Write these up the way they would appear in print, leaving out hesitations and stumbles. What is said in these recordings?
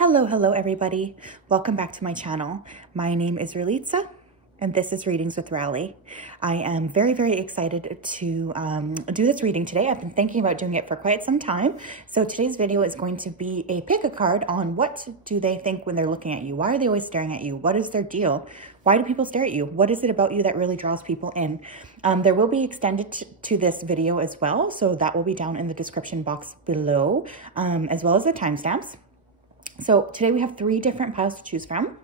Hello everybody. Welcome back to my channel. My name is Ralitza and this is Readings with Rally. I am very excited to do this reading today. I've been thinking about doing it for quite some time. So today's video is going to be a pick a card on what do they think when they're looking at you? Why are they always staring at you? What is their deal? Why do people stare at you? What is it about you that really draws people in? There will be extended to this video as well. So that will be down in the description box below, as well as the timestamps. So today we have 3 different piles to choose from.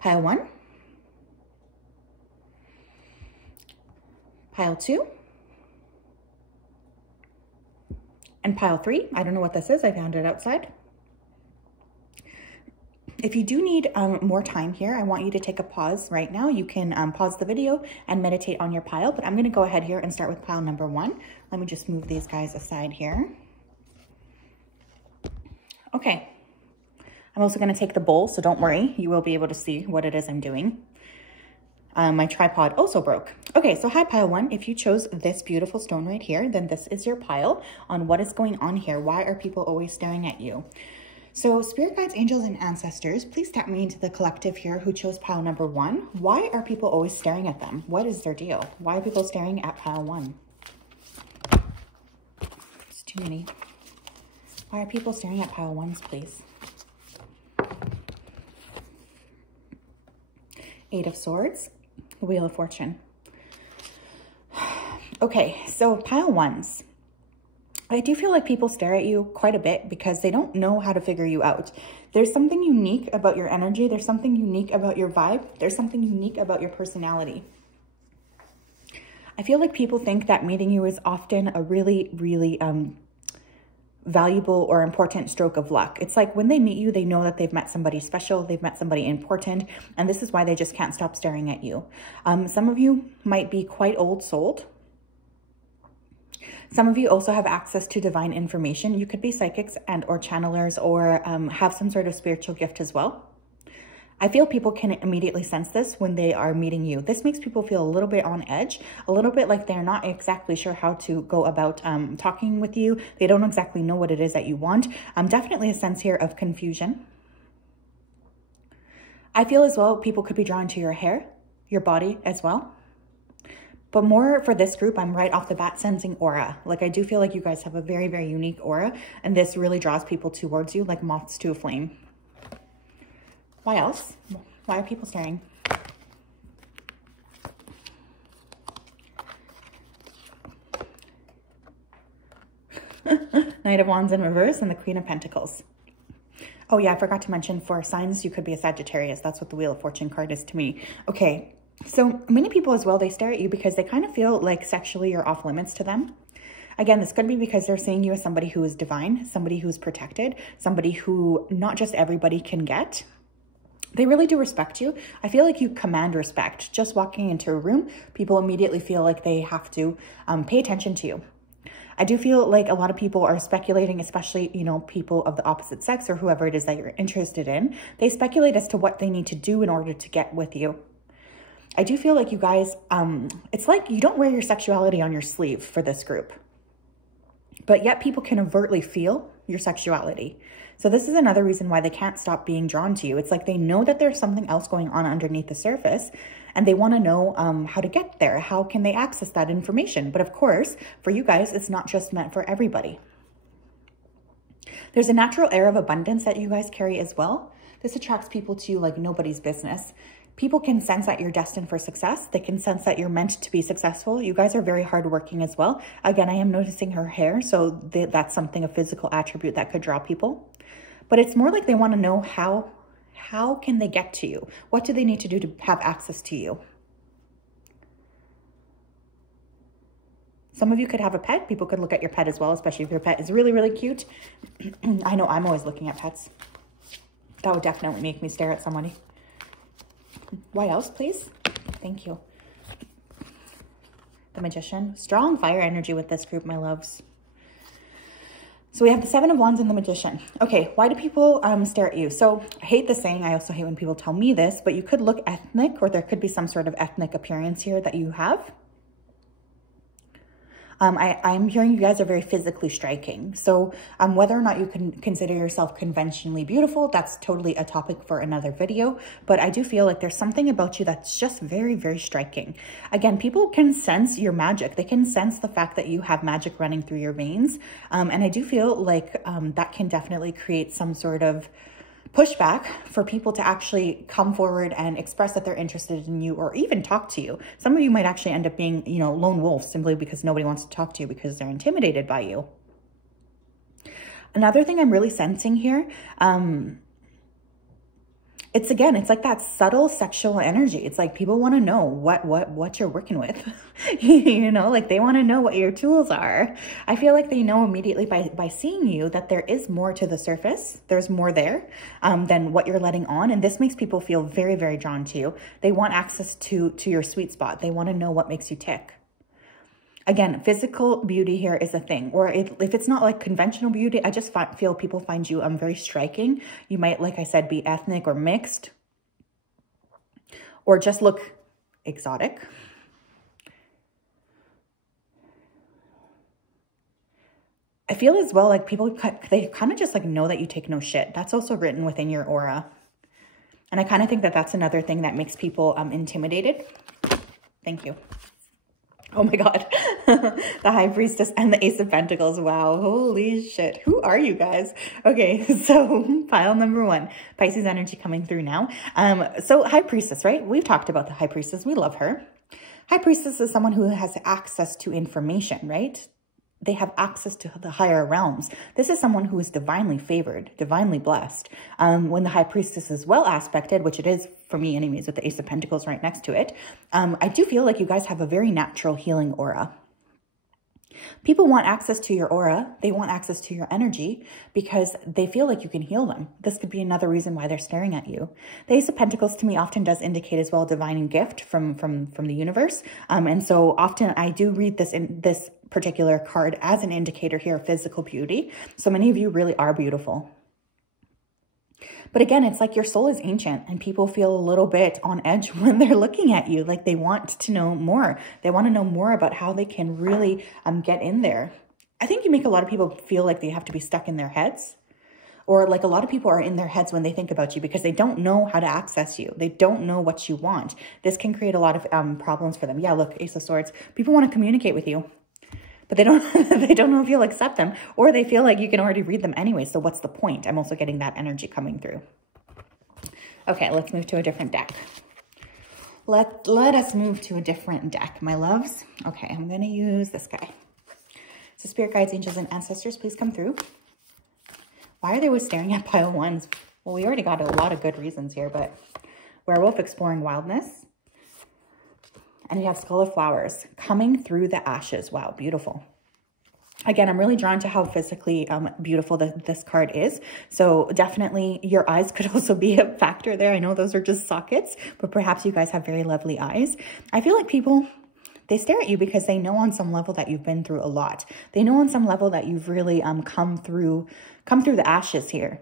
Pile 1, pile 2, and pile 3. I don't know what this is. I found it outside. If you do need more time here, I want you to take a pause right now. You can pause the video and meditate on your pile, but I'm going to go ahead here and start with pile number 1. Let me just move these guys aside here. Okay. I'm also going to take the bowl, so don't worry. You will be able to see what it is I'm doing. My tripod also broke. Okay, so hi pile 1. If you chose this beautiful stone right here, then this is your pile on what is going on here. Why are people always staring at you? So spirit guides, angels, and ancestors, please tap me into the collective here who chose pile number 1. Why are people always staring at them? What is their deal? Why are people staring at pile 1? It's too many. Why are people staring at pile 1s, please? 8 of Swords, the Wheel of Fortune. Okay, so pile 1s. I do feel like people stare at you quite a bit because they don't know how to figure you out. There's something unique about your energy. There's something unique about your vibe. There's something unique about your personality. I feel like people think that meeting you is often a really valuable or important stroke of luck. It's like when they meet you, they know that they've met somebody special, they've met somebody important, and this is why they just can't stop staring at you. Some of you might be quite old-souled. Some of you also have access to divine information. You could be psychics and or channelers or have some sort of spiritual gift as well. I feel people can immediately sense this when they are meeting you. This makes people feel a little bit on edge, a little bit like they're not exactly sure how to go about talking with you. They don't exactly know what it is that you want. Definitely a sense here of confusion. I feel as well people could be drawn to your hair, your body as well. But more for this group, I'm right off the bat sensing aura. Like I do feel like you guys have a very unique aura, and this really draws people towards you like moths to a flame. Why else? Why are people staring? Knight of Wands in reverse and the Queen of Pentacles. Oh yeah, I forgot to mention for signs, you could be a Sagittarius. That's what the Wheel of Fortune card is to me. Okay, so many people as well, they stare at you because they kind of feel like sexually you're off limits to them. Again, this could be because they're seeing you as somebody who is divine, somebody who's protected, somebody who not just everybody can get. They really do respect you. I feel like you command respect. Just walking into a room, people immediately feel like they have to pay attention to you. I do feel like a lot of people are speculating, especially, you know, people of the opposite sex or whoever it is that you're interested in. They speculate as to what they need to do in order to get with you. I do feel like you guys, it's like you don't wear your sexuality on your sleeve for this group, but yet people can overtly feel your sexuality. So this is another reason why they can't stop being drawn to you. It's like they know that there's something else going on underneath the surface and they want to know how to get there. How can they access that information? But of course, for you guys, it's not just meant for everybody. There's a natural air of abundance that you guys carry as well. This attracts people to you like nobody's business. People can sense that you're destined for success. They can sense that you're meant to be successful. You guys are very hardworking as well. Again, I am noticing her hair, so that's something, a physical attribute that could draw people. But it's more like they want to know how can they get to you? What do they need to do to have access to you? Some of you could have a pet. People could look at your pet as well, especially if your pet is really cute. I know I'm always looking at pets. That would definitely make me stare at somebody. Why else, please? Thank you. The Magician. Strong fire energy with this group, my loves. So we have the 7 of Wands and the Magician. Okay, why do people stare at you? So I hate this saying. I also hate when people tell me this, but you could look ethnic, or there could be some sort of ethnic appearance here that you have. I'm hearing you guys are very physically striking. So whether or not you can consider yourself conventionally beautiful, that's totally a topic for another video. But I do feel like there's something about you that's just very, very striking. Again, people can sense your magic. They can sense the fact that you have magic running through your veins. And I do feel like that can definitely create some sort of pushback for people to actually come forward and express that they're interested in you or even talk to you. Some of you might actually end up being, you know, lone wolves simply because nobody wants to talk to you because they're intimidated by you. Another thing I'm really sensing here, it's like that subtle sexual energy. It's like people want to know what you're working with. You know, like they want to know what your tools are. I feel like they know immediately by seeing you that there is more to the surface. There's more there than what you're letting on. And this makes people feel very, very drawn to you. They want access to your sweet spot. They want to know what makes you tick. Again, physical beauty here is a thing. Or if it's not like conventional beauty, I just feel people find you very striking. You might, like I said, be ethnic or mixed. Or just look exotic. I feel as well like people, they kind of just like know that you take no shit. That's also written within your aura. And I kind of think that that's another thing that makes people intimidated. Thank you. Oh my God, the High Priestess and the Ace of Pentacles. Wow, holy shit. Who are you guys? Okay, so pile number one, Pisces energy coming through now. So High Priestess, right? We've talked about the High Priestess. We love her. High Priestess is someone who has access to information, right? They have access to the higher realms. This is someone who is divinely favored, divinely blessed. When the High Priestess is well aspected, which it is for me anyways, with the Ace of Pentacles right next to it, I do feel like you guys have a very natural healing aura. People want access to your aura. They want access to your energy because they feel like you can heal them. This could be another reason why they're staring at you. The Ace of Pentacles to me often does indicate as well divine gift from the universe. And so often I do read this particular card as an indicator here of physical beauty. So many of you really are beautiful. But again, it's like your soul is ancient and people feel a little bit on edge when they're looking at you. Like they want to know more. They want to know more about how they can really get in there. I think you make a lot of people feel like they have to be stuck in their heads. Or like a lot of people are in their heads when they think about you because they don't know how to access you. They don't know what you want. This can create a lot of problems for them. Yeah, look, Ace of Swords. People want to communicate with you, but they don't know if you'll accept them, or they feel like you can already read them anyway. So what's the point? I'm also getting that energy coming through. Okay, let's move to a different deck. Let us move to a different deck, my loves. Okay, I'm going to use this guy. So spirit guides, angels, and ancestors, please come through. Why are they always staring at pile ones? Well, we already got a lot of good reasons here, but werewolf exploring wildness. And you have Skull of Flowers coming through the ashes. Wow, beautiful. Again, I'm really drawn to how physically beautiful this card is. So definitely your eyes could also be a factor there. I know those are just sockets, but perhaps you guys have very lovely eyes. I feel like people, they stare at you because they know on some level that you've been through a lot. They know on some level that you've really come through the ashes here.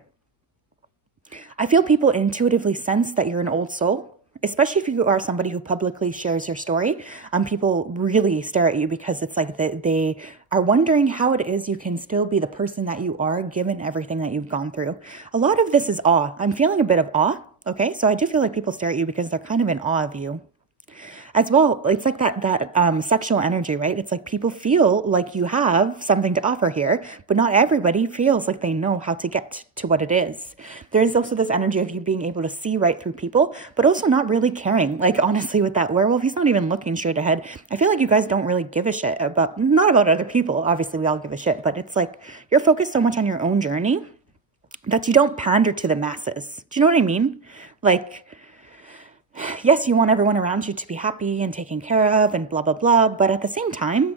I feel people intuitively sense that you're an old soul. Especially if you are somebody who publicly shares your story, people really stare at you because it's like they are wondering how it is you can still be the person that you are given everything that you've gone through. A lot of this is awe. I'm feeling a bit of awe, okay? So I do feel like people stare at you because they're kind of in awe of you. As well, it's like that sexual energy, right? It's like people feel like you have something to offer here, but not everybody feels like they know how to get to what it is. There is also this energy of you being able to see right through people, but also not really caring. Like honestly, with that werewolf, he's not even looking straight ahead. I feel like you guys don't really give a shit about, not about other people. Obviously, we all give a shit, but it's like you're focused so much on your own journey that you don't pander to the masses. Do you know what I mean? Like, yes, you want everyone around you to be happy and taken care of and blah, blah, blah. But at the same time,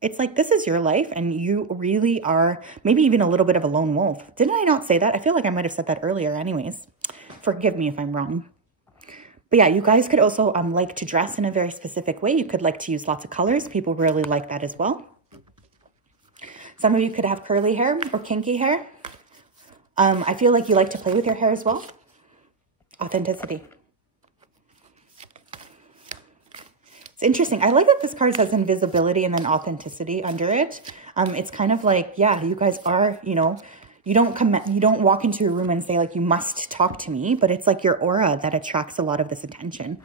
it's like, this is your life and you really are maybe even a little bit of a lone wolf. Didn't I not say that? I feel like I might have said that earlier anyways. Forgive me if I'm wrong. But yeah, you guys could also like to dress in a very specific way. You could like to use lots of colors. People really like that as well. Some of you could have curly hair or kinky hair. I feel like you like to play with your hair as well. Authenticity. It's interesting. I like that this card says invisibility and then authenticity under it. It's kind of like, yeah, you guys are, you know, you don't walk into a room and say like, you must talk to me, but it's like your aura that attracts a lot of this attention.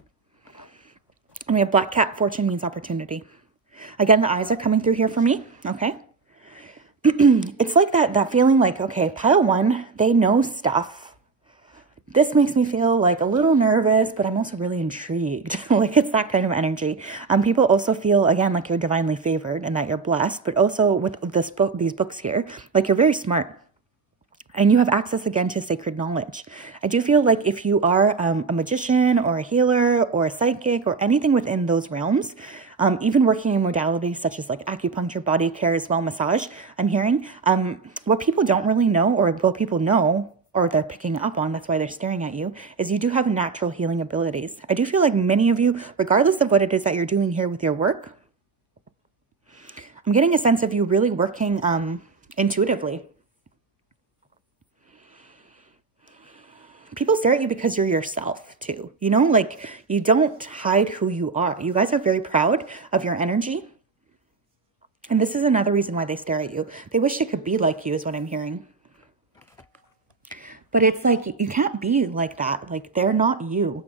And we have Black Cat. Fortune means opportunity. Again, the eyes are coming through here for me. Okay. It's like that feeling like, okay, pile one, they know stuff. This makes me feel like a little nervous, but I'm also really intrigued. Like it's that kind of energy. People also feel, again, like you're divinely favored and that you're blessed, but also with these books here, like you're very smart. And you have access again to sacred knowledge. I do feel like if you are a magician or a healer or a psychic or anything within those realms, even working in modalities such as like acupuncture, body care as well, massage, I'm hearing, what people don't really know, or what people know, or they're picking up on, that's why they're staring at you, is you do have natural healing abilities. I do feel like many of you, regardless of what it is that you're doing here with your work, I'm getting a sense of you really working intuitively. People stare at you because you're yourself too. You know, like you don't hide who you are. You guys are very proud of your energy. And this is another reason why they stare at you. They wish they could be like you is what I'm hearing. But it's like, you can't be like that. Like they're not you.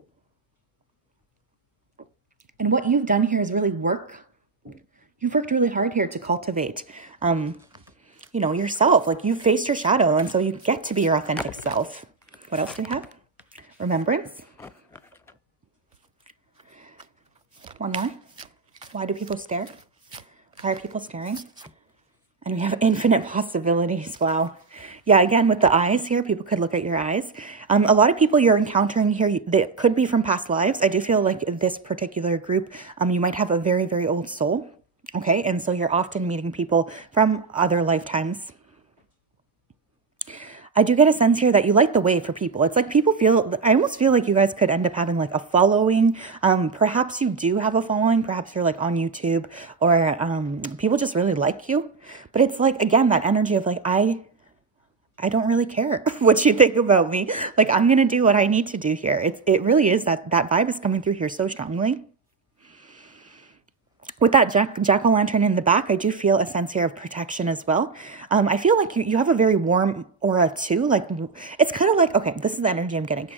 And what you've done here is really work. You've worked really hard here to cultivate, you know, yourself. Like you've faced your shadow. And so you get to be your authentic self. What else do we have? Remembrance. One more. Why do people stare? Why are people staring? And we have infinite possibilities. Wow. Yeah, again, with the eyes here, people could look at your eyes. A lot of people you're encountering here, that could be from past lives. I do feel like this particular group, you might have a very, very old soul. Okay, and so you're often meeting people from other lifetimes. I do get a sense here that you light the way for people. It's like people feel, I almost feel like you guys could end up having like a following. Perhaps you do have a following. Perhaps you're like on YouTube, or people just really like you. But it's like, again, that energy of like, I don't really care what you think about me. Like, I'm going to do what I need to do here. It really is that vibe is coming through here so strongly. With that jack-o'-lantern in the back, I do feel a sense here of protection as well. I feel like you have a very warm aura too. Like, it's kind of like, okay, this is the energy I'm getting.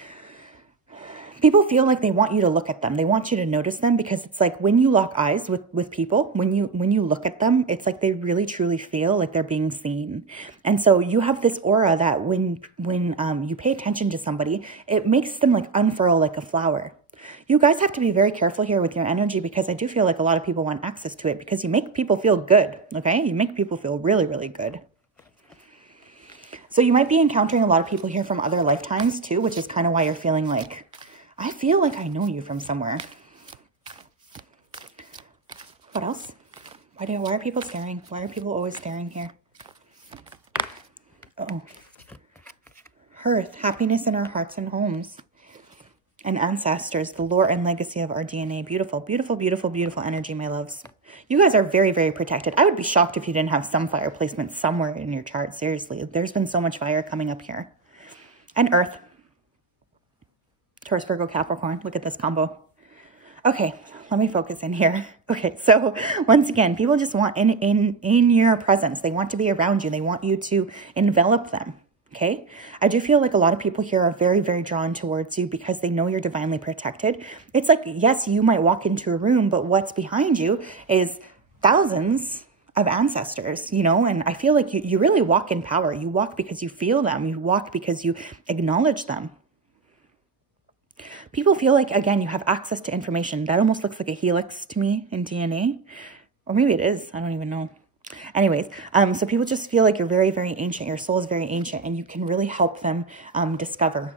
People feel like they want you to look at them. They want you to notice them, because it's like when you lock eyes with people, when you look at them, it's like they really truly feel like they're being seen. And so you have this aura that when you pay attention to somebody, it makes them like unfurl like a flower. You guys have to be very careful here with your energy, because I do feel like a lot of people want access to it, because you make people feel good, okay? You make people feel really, really good. So you might be encountering a lot of people here from other lifetimes too, which is kind of why you're feeling like, I feel like I know you from somewhere. What else? Why are people staring? Why are people always staring here? Uh-oh. Hearth, happiness in our hearts and homes. And ancestors, the lore and legacy of our DNA. Beautiful, beautiful, beautiful, beautiful energy, my loves. You guys are very, very protected. I would be shocked if you didn't have some fire placement somewhere in your chart. Seriously, there's been so much fire coming up here. And Earth. Taurus, Virgo, Capricorn. Look at this combo. Okay, let me focus in here. Okay, so once again, people just want in your presence. They want to be around you. They want you to envelop them. Okay, I do feel like a lot of people here are very, very drawn towards you because they know you're divinely protected. It's like, yes, you might walk into a room, but what's behind you is thousands of ancestors, you know, and I feel like you really walk in power. You walk because you feel them. You walk because you acknowledge them. People feel like, again, you have access to information. That almost looks like a helix to me in DNA, or maybe it is. I don't even know. Anyways, so people just feel like you're very, very ancient. Your soul is very ancient, and you can really help them discover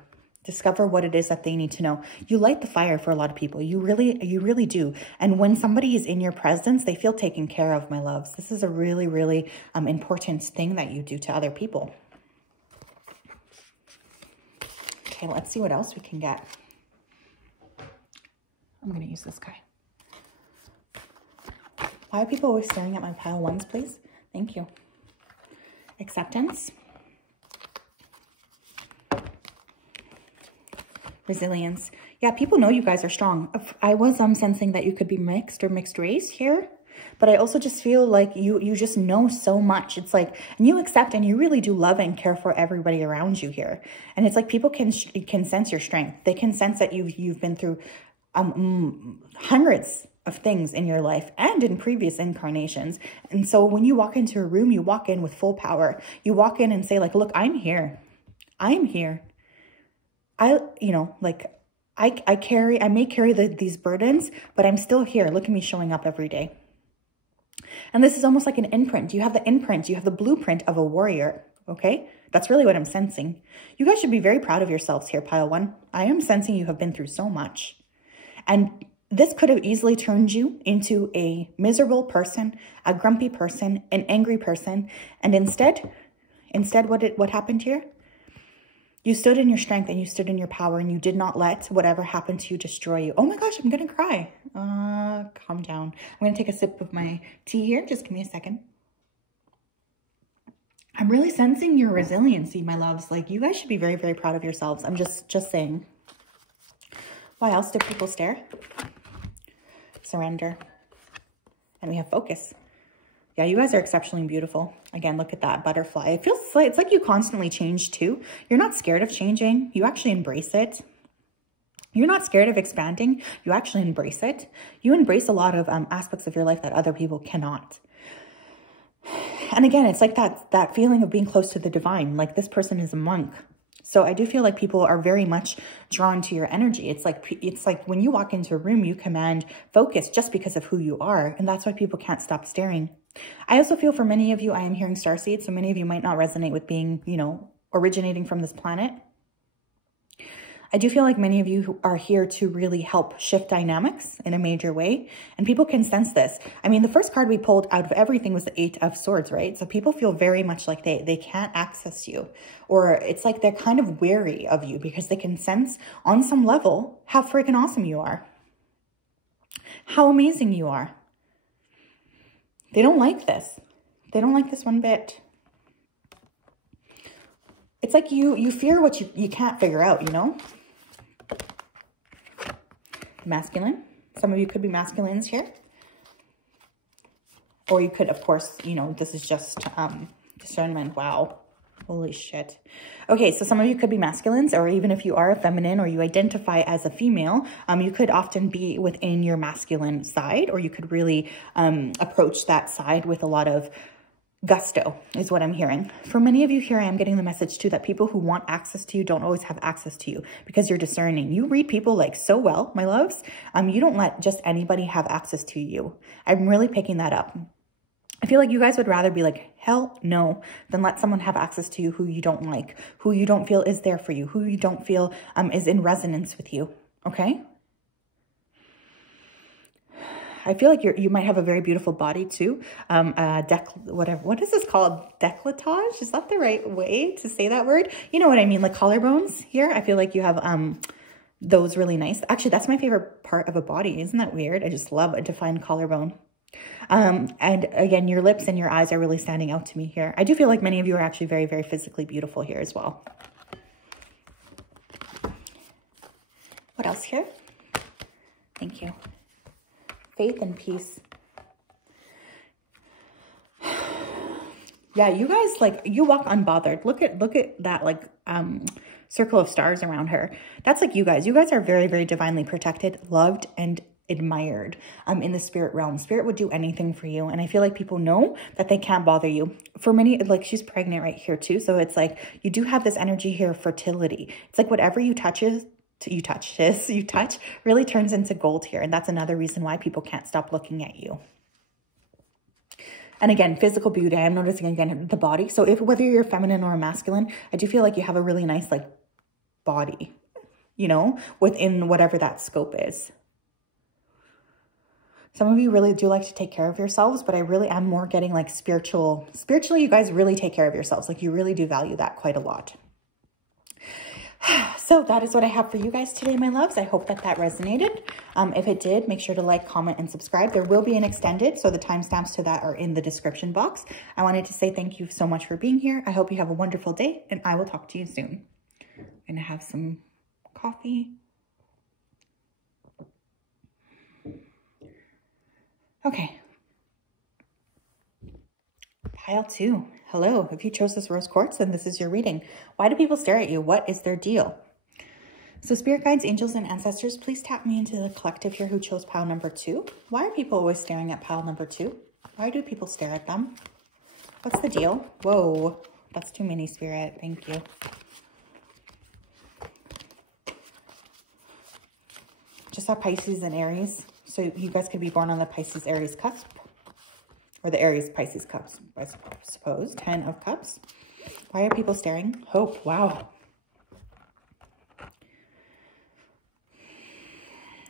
what it is that they need to know. You light the fire for a lot of people. You really do. And when somebody is in your presence, they feel taken care of, my loves. This is a really, really important thing that you do to other people. Okay, let's see what else we can get. I'm going to use this guy. Why are people always staring at my pile ones, please? Thank you. Acceptance. Resilience. Yeah, people know you guys are strong. I was sensing that you could be mixed or mixed race here. But I also just feel like you just know so much. It's like, and you accept and you really do love and care for everybody around you here. And it's like people can sense your strength. They can sense that you've been through hundreds of things in your life and in previous incarnations. And so when you walk into a room, you walk in with full power. You walk in and say like, look, I'm here. I'm here. I may carry these burdens, but I'm still here. Look at me showing up every day. And this is almost like an imprint. You have the imprint. You have the blueprint of a warrior. Okay. That's really what I'm sensing. You guys should be very proud of yourselves here, pile one. I am sensing you have been through so much. And this could have easily turned you into a miserable person, a grumpy person, an angry person. And instead, what happened here? You stood in your strength and you stood in your power and you did not let whatever happened to you destroy you. Oh my gosh, I'm going to cry. Calm down. I'm going to take a sip of my tea here. Just give me a second. I'm really sensing your resiliency, my loves. Like, you guys should be very, very proud of yourselves. I'm just saying. Why else do people stare? Surrender. And we have focus. Yeah, you guys are exceptionally beautiful. Again, look at that butterfly. It feels like, it's like you constantly change too. You're not scared of changing. You actually embrace it. You're not scared of expanding. You actually embrace it. You embrace a lot of aspects of your life that other people cannot. And again, it's like that feeling of being close to the divine. Like, this person is a monk. So I do feel like people are very much drawn to your energy. It's like when you walk into a room, you command focus just because of who you are. And that's why people can't stop staring. I also feel for many of you, I am hearing starseed. So many of you might not resonate with being, originating from this planet. I do feel like many of you are here to really help shift dynamics in a major way. And people can sense this. I mean, the first card we pulled out of everything was the 8 of Swords, right? So people feel very much like they can't access you. Or it's like they're kind of wary of you because they can sense on some level how freaking awesome you are. How amazing you are. They don't like this. They don't like this one bit. It's like you fear what you can't figure out, Masculine. Some of you could be masculines here. Or you could, of course, this is just discernment. Wow. Holy shit. Okay, so some of you could be masculines, or even if you are a feminine or you identify as a female, you could often be within your masculine side, or you could really approach that side with a lot of gusto is what I'm hearing. For many of you here, I am getting the message too that people who want access to you don't always have access to you because you're discerning. You read people like so well, my loves. You don't let just anybody have access to you. I'm really picking that up. I feel like you guys would rather be like, hell no, than let someone have access to you who you don't like, who you don't feel is there for you, who you don't feel is in resonance with you. Okay? I feel like you might have a very beautiful body too. What is this called? Décolletage? Is that the right way to say that word? You know what I mean? Like collarbones here. I feel like you have those really nice. Actually, that's my favorite part of a body. Isn't that weird? I just love a defined collarbone. And again, your lips and your eyes are really standing out to me here. I do feel like many of you are actually very, very physically beautiful here as well. What else here? Thank you. Faith and peace. Yeah, you guys, like, you walk unbothered. Look at that, like, circle of stars around her. That's like you guys. You guys are very, very divinely protected, loved, and admired in the spirit realm. Spirit would do anything for you. And I feel like people know that they can't bother you. For many, like, she's pregnant right here too. So it's like, you do have this energy here of fertility. It's like whatever you touch really turns into gold here. And that's another reason why people can't stop looking at you. And again, physical beauty, I'm noticing again the body. So whether you're feminine or masculine, I do feel like you have a really nice, like, body, within whatever that scope is. Some of you really do like to take care of yourselves, but I really am more getting like spiritually, you guys really take care of yourselves. Like, you really do value that quite a lot. So that is what I have for you guys today, my loves. I hope that resonated. If it did, make sure to like, comment, and subscribe. There will be an extended, so the timestamps to that are in the description box. I wanted to say thank you so much for being here. I hope you have a wonderful day, and I will talk to you soon. I'm going to have some coffee. Okay. Pile 2. Hello. If you chose this rose quartz, then this is your reading. Why do people stare at you? What is their deal? So spirit guides, angels, and ancestors, please tap me into the collective here who chose pile number 2. Why are people always staring at pile number 2? Why do people stare at them? What's the deal? Whoa, that's too many, Spirit. Thank you. Just saw Pisces and Aries. So you guys could be born on the Pisces-Aries cusp. Or the Aries-Pisces cusp, I suppose. 10 of Cups. Why are people staring? Hope. Wow.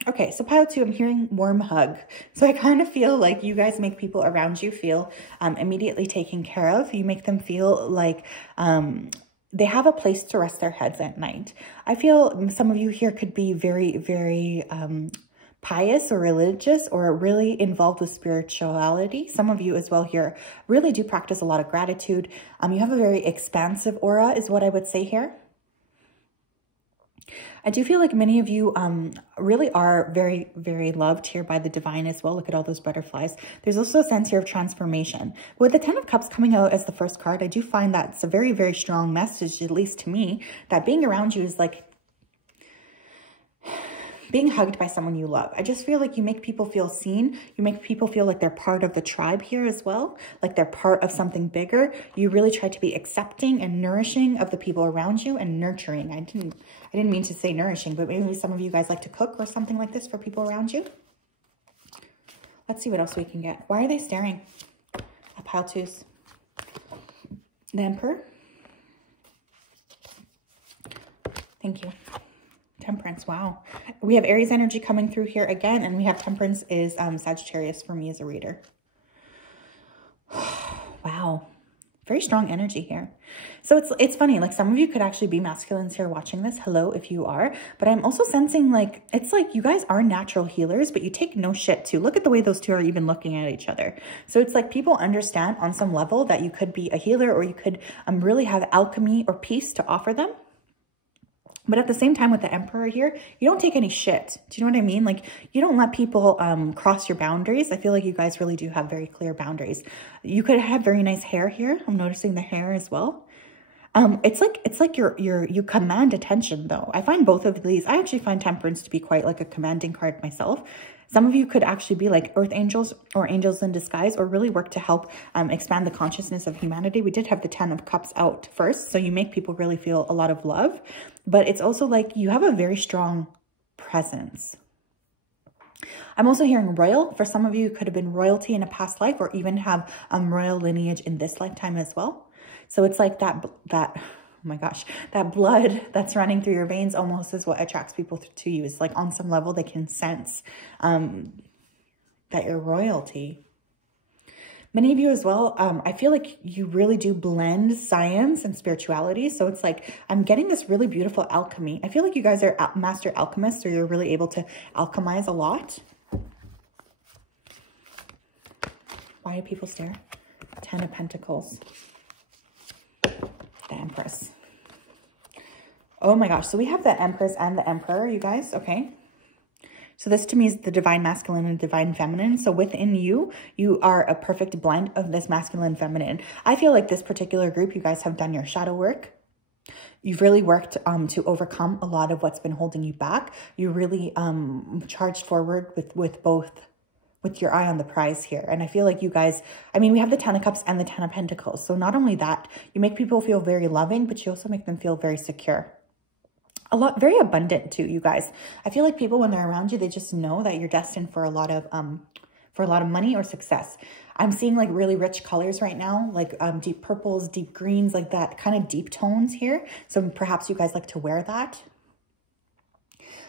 Okay, so pile 2, I'm hearing warm hug. So I kind of feel like you guys make people around you feel immediately taken care of. You make them feel like they have a place to rest their heads at night. I feel some of you here could be very, very pious or religious or really involved with spirituality. Some of you as well here really do practice a lot of gratitude. You have a very expansive aura is what I would say here. I do feel like many of you really are very, very loved here by the divine as well. Look at all those butterflies. There's also a sense here of transformation. With the 10 of Cups coming out as the first card, I do find that it's a very, very strong message, at least to me, that being around you is like being hugged by someone you love. I just feel like you make people feel seen. You make people feel like they're part of the tribe here as well, like they're part of something bigger. You really try to be accepting and nourishing of the people around you and nurturing. I didn't mean to say nourishing, but maybe some of you guys like to cook or something like this for people around you. Let's see what else we can get. Why are they staring at pile 2s? The Emperor. Thank you. Temperance. Wow. We have Aries energy coming through here again, and we have Temperance is Sagittarius for me as a reader. Wow. Very strong energy here. So it's funny, like some of you could actually be masculines here watching this. Hello, if you are. But I'm also sensing like, it's like you guys are natural healers, but you take no shit too. Look at the way those two are even looking at each other. So it's like people understand on some level that you could be a healer or you could really have alchemy or peace to offer them. But at the same time with the Emperor here, you don't take any shit. Do you know what I mean? Like you don't let people cross your boundaries. I feel like you guys really do have very clear boundaries. You could have very nice hair here. I'm noticing the hair as well. It's like you command attention though. I find both of these, I actually find Temperance to be quite like a commanding card myself. Some of you could actually be like earth angels or angels in disguise or really work to help expand the consciousness of humanity. We did have the 10 of Cups out first, so you make people really feel a lot of love. But it's also like you have a very strong presence. I'm also hearing royal. For some of you, it could have been royalty in a past life or even have royal lineage in this lifetime as well. So it's like that, oh my gosh, that blood that's running through your veins almost is what attracts people to you. It's like on some level they can sense that you're royalty. Many of you as well, I feel like you really do blend science and spirituality. So it's like, I'm getting this really beautiful alchemy. I feel like you guys are master alchemists, or you're really able to alchemize a lot. Why do people stare? 10 of Pentacles. The Empress. Oh my gosh. So we have the Empress and the Emperor, you guys. Okay. So this to me is the divine masculine and divine feminine. So within you, you are a perfect blend of this masculine and feminine. I feel like this particular group, you guys have done your shadow work. You've really worked to overcome a lot of what's been holding you back. You really charged forward with your eye on the prize here. And I feel like you guys, I mean, we have the 10 of Cups and the 10 of Pentacles. So not only that, you make people feel very loving, but you also make them feel very secure. Very abundant too, you guys. I feel like people, when they're around you, they just know that you're destined for a lot of money or success. I'm seeing like really rich colors right now, like deep purples, deep greens, like that kind of deep tones here. So perhaps you guys like to wear that.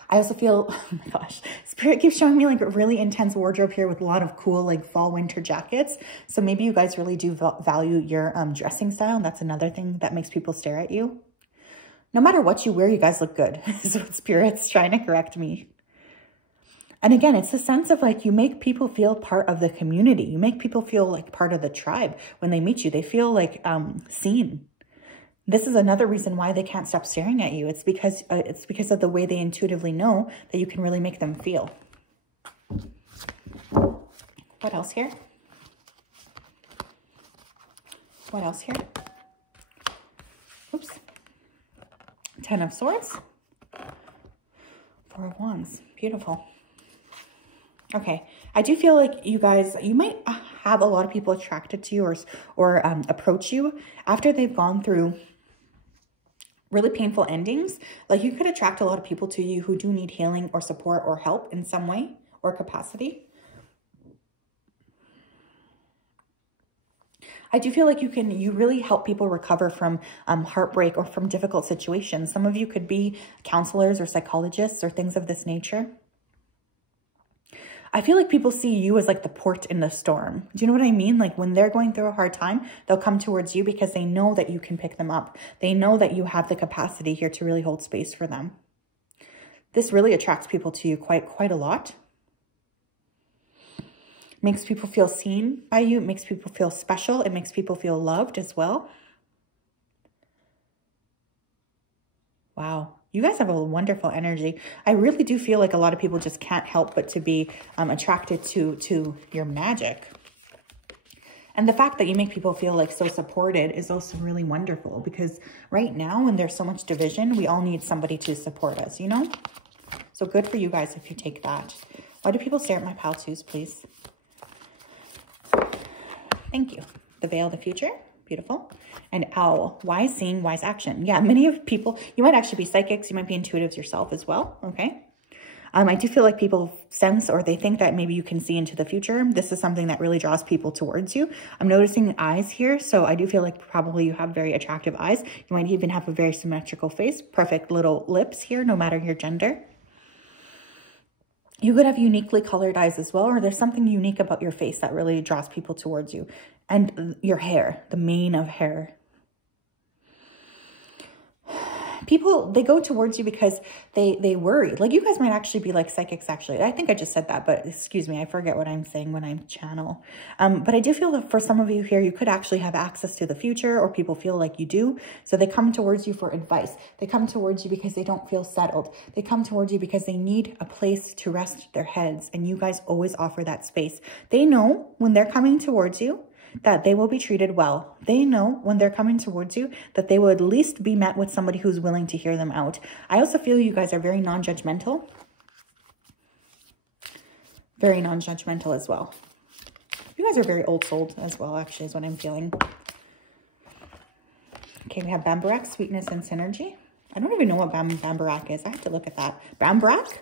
I also feel, oh my gosh, Spirit keeps showing me like a really intense wardrobe here with a lot of cool like fall winter jackets. So maybe you guys really do value your dressing style. And that's another thing that makes people stare at you. No matter what you wear, you guys look good. Is what Spirit's trying to correct me. And again, it's the sense of like you make people feel part of the community. You make people feel like part of the tribe. When they meet you, they feel like seen. This is another reason why they can't stop staring at you. It's because of the way they intuitively know that you can really make them feel. What else here? What else here? Oops. 10 of Swords. 4 of Wands. Beautiful. Okay. I do feel like you guys, you might have a lot of people attracted to you or approach you after they've gone through really painful endings. Like you could attract a lot of people to you who do need healing or support or help in some way or capacity. I do feel like you really help people recover from heartbreak or from difficult situations. Some of you could be counselors or psychologists or things of this nature. I feel like people see you as like the port in the storm. Do you know what I mean? Like when they're going through a hard time, they'll come towards you because they know that you can pick them up. They know that you have the capacity here to really hold space for them. This really attracts people to you quite a lot. Makes people feel seen by you. It makes people feel special. It makes people feel loved as well. Wow. You guys have a wonderful energy. I really do feel like a lot of people just can't help but to be attracted to your magic. And the fact that you make people feel like so supported is also really wonderful, because right now when there's so much division, we all need somebody to support us, you know? So good for you guys if you take that. Why do people stare at my pile twos, please? Thank you. The Veil of the Future. Beautiful. And Owl. Wise seeing, wise action. Yeah, many of people, you might actually be psychics. You might be intuitives yourself as well. Okay. I do feel like people sense or they think that maybe you can see into the future. This is something that really draws people towards you. I'm noticing eyes here. So I do feel like probably you have very attractive eyes. You might even have a very symmetrical face. Perfect little lips here, no matter your gender. You could have uniquely colored eyes as well, or there's something unique about your face that really draws people towards you. And your hair, the mane of hair. People, they go towards you because they worry. Like you guys might actually be like psychics actually. I think I just said that, but excuse me, I forget what I'm saying when I'm channel. But I do feel that for some of you here, you could actually have access to the future, or people feel like you do. So they come towards you for advice. They come towards you because they don't feel settled. They come towards you because they need a place to rest their heads. And you guys always offer that space. They know when they're coming towards you that they will be treated well. They know when they're coming towards you that they will at least be met with somebody who's willing to hear them out. I also feel you guys are very non-judgmental. Very non-judgmental as well. You guys are very old-souled as well, actually, is what I'm feeling. Okay, we have Bambarak, sweetness and synergy. I don't even know what Bambarak is. I have to look at that. Bambarak?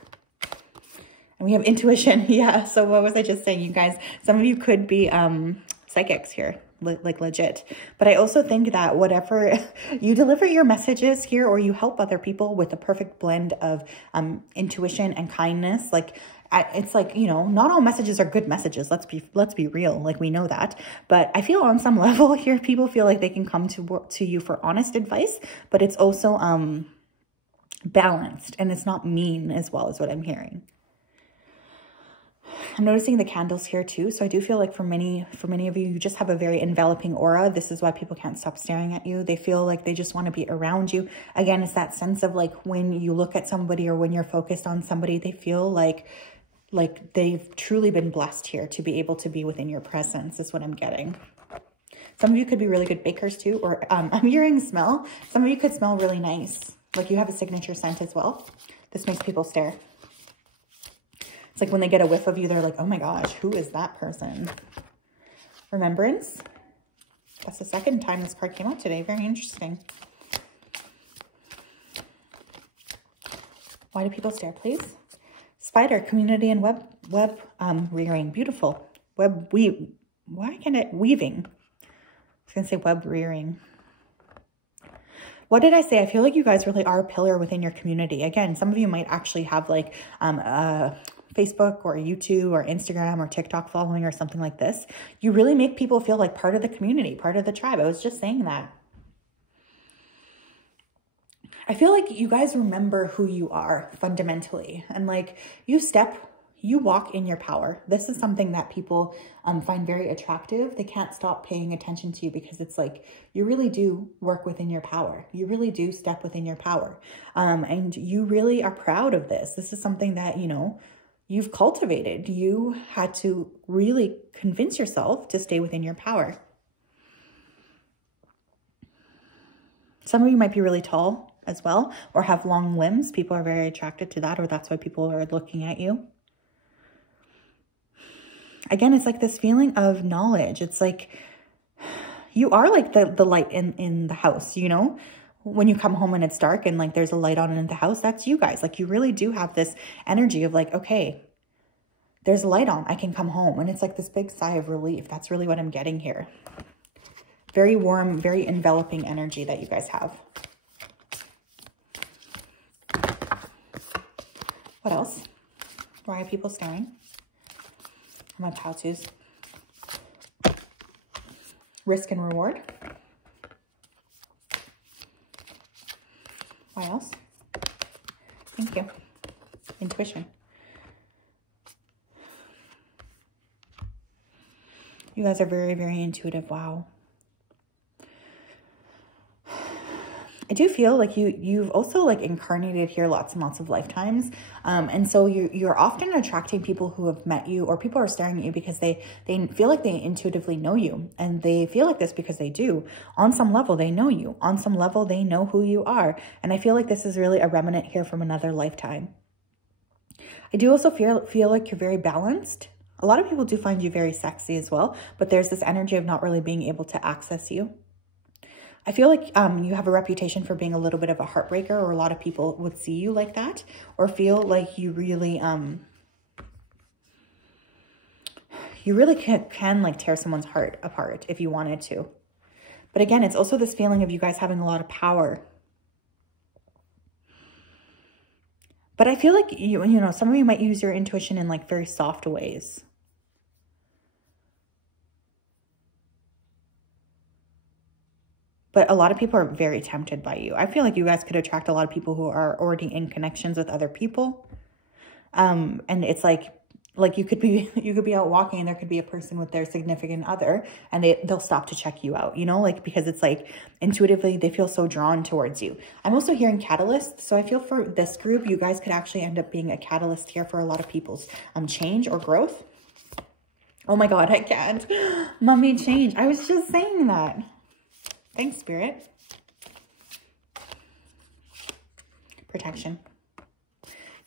And we have intuition. Yeah, so what was I just saying, you guys? Some of you could be psychics here, like legit. But I also think that whatever you deliver your messages here, or you help other people with a perfect blend of intuition and kindness, like it's like, you know, not all messages are good messages. Let's be real. Like we know that. But I feel on some level here, people feel like they can come to you for honest advice, but it's also balanced and it's not mean as well, as what I'm hearing. I'm noticing the candles here too. So I do feel like for many of you, you just have a very enveloping aura. This is why people can't stop staring at you. They feel like they just want to be around you. Again, it's that sense of like when you look at somebody or when you're focused on somebody, they feel like they've truly been blessed here to be able to be within your presence is what I'm getting. Some of you could be really good bakers too, or I'm hearing smell. Some of you could smell really nice. Like you have a signature scent as well. This makes people stare. It's like when they get a whiff of you, they're like, oh my gosh, who is that person? Remembrance. That's the second time this card came out today. Very interesting. Why do people stare, please? Spider, community and web rearing. Beautiful. Why can't it weaving? I was going to say web rearing. What did I say? I feel like you guys really are a pillar within your community. Again, some of you might actually have like Facebook or YouTube or Instagram or TikTok following or something like this. You really make people feel like part of the community, part of the tribe. I was just saying that. I feel like you guys remember who you are fundamentally, and like you walk in your power. This is something that people find very attractive. They can't stop paying attention to you because it's like you really do work within your power. You really do step within your power. And you really are proud of this. This is something that, you know, you've cultivated. You had to really convince yourself to stay within your power. Some of you might be really tall as well, or have long limbs. People are very attracted to that, or that's why people are looking at you. Again, it's like this feeling of knowledge. It's like you are like the light in the house, you know? When you come home and it's dark and like there's a light on in the house, that's you guys. Like you really do have this energy of like, okay, there's a light on, I can come home. And it's like this big sigh of relief. That's really what I'm getting here. Very warm, very enveloping energy that you guys have. What else? Why are people staring? My pouches. Risk and reward. What else? Thank you. Intuition. You guys are very, very intuitive. Wow. I do feel like you've also like incarnated here lots and lots of lifetimes. And so you're often attracting people who have met you, or people are staring at you because they feel like they intuitively know you. And they feel like this because they do. On some level, they know you. On some level, they know who you are. And I feel like this is really a remnant here from another lifetime. I do also feel like you're very balanced. A lot of people do find you very sexy as well, but there's this energy of not really being able to access you. I feel like you have a reputation for being a little bit of a heartbreaker, or a lot of people would see you like that, or feel like you really can like tear someone's heart apart if you wanted to. But again, it's also this feeling of you guys having a lot of power. But I feel like, you know, some of you might use your intuition in like very soft ways. But a lot of people are very tempted by you. I feel like you guys could attract a lot of people who are already in connections with other people. And it's like you could be out walking and there could be a person with their significant other, and they'll stop to check you out, you know, like, because it's like intuitively they feel so drawn towards you. I'm also hearing catalyst. So I feel for this group, you guys could actually end up being a catalyst here for a lot of people's change or growth. Oh my God, I can't. Mommy, change. I was just saying that. Thanks, Spirit. Protection.